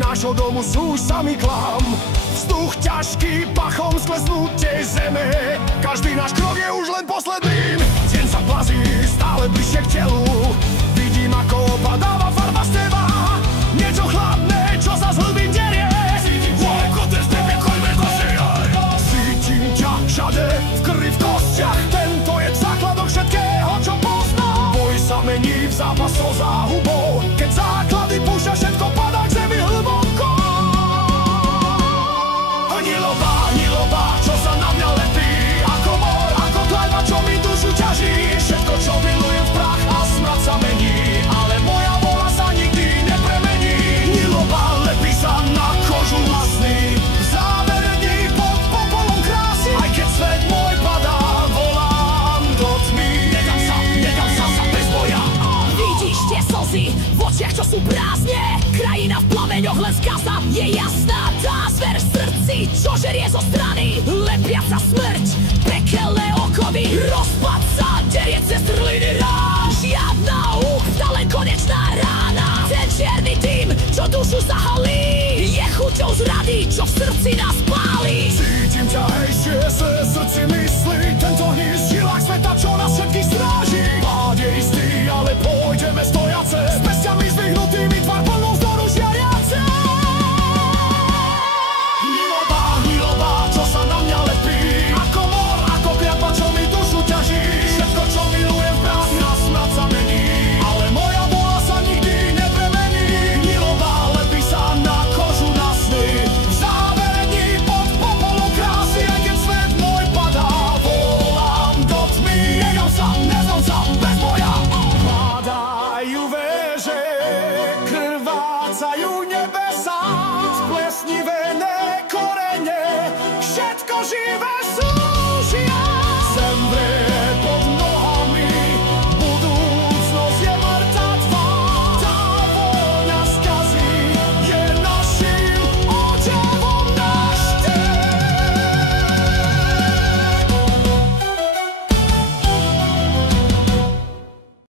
nášho domu sú samý klam. Vzduch ťažký, pachom sklesnutie zeme. Každý náš krok je už len posledným. Deň sa plazí stále bližšie k telu. Vidím, ako opadáva farba z teba. Niečo chladné, čo sa z hlbín derie. Cítim ťa všade, v krvi, v kostiach. Tento je základok všetkého, čo poznám. Boj sa mení v zápas so záhubou. Keď základy púšťa, všetko padá k zemi hlboko. Niloba, čo sa na mňa lepí. Ako mor, ako kľajba, čo mi dušu ťaží. Všetko, čo milujem, v prach a smrad sa mení. Ale moja vôľa sa nikdy nepremení. Niloba lepí sa na kožu vlastný. V závere dní pod popolom krásy. Aj keď svet môj padá, volám do tmy. Nedám sa bez boja. Vidíš tie slzy v očiach, čo sú prázdne. Krajina v plameňoch, len skaza je jasná. Tá zver v srdci, čo žerie zo strany. Lepiaca smrť, pekelné okovy. Rozpad sa derie cez trhliny rán. Žiadna úchta, len konečná rána. Ten čierny dym, čo dušu zahalí, je chuťou zrady, čo v srdci nás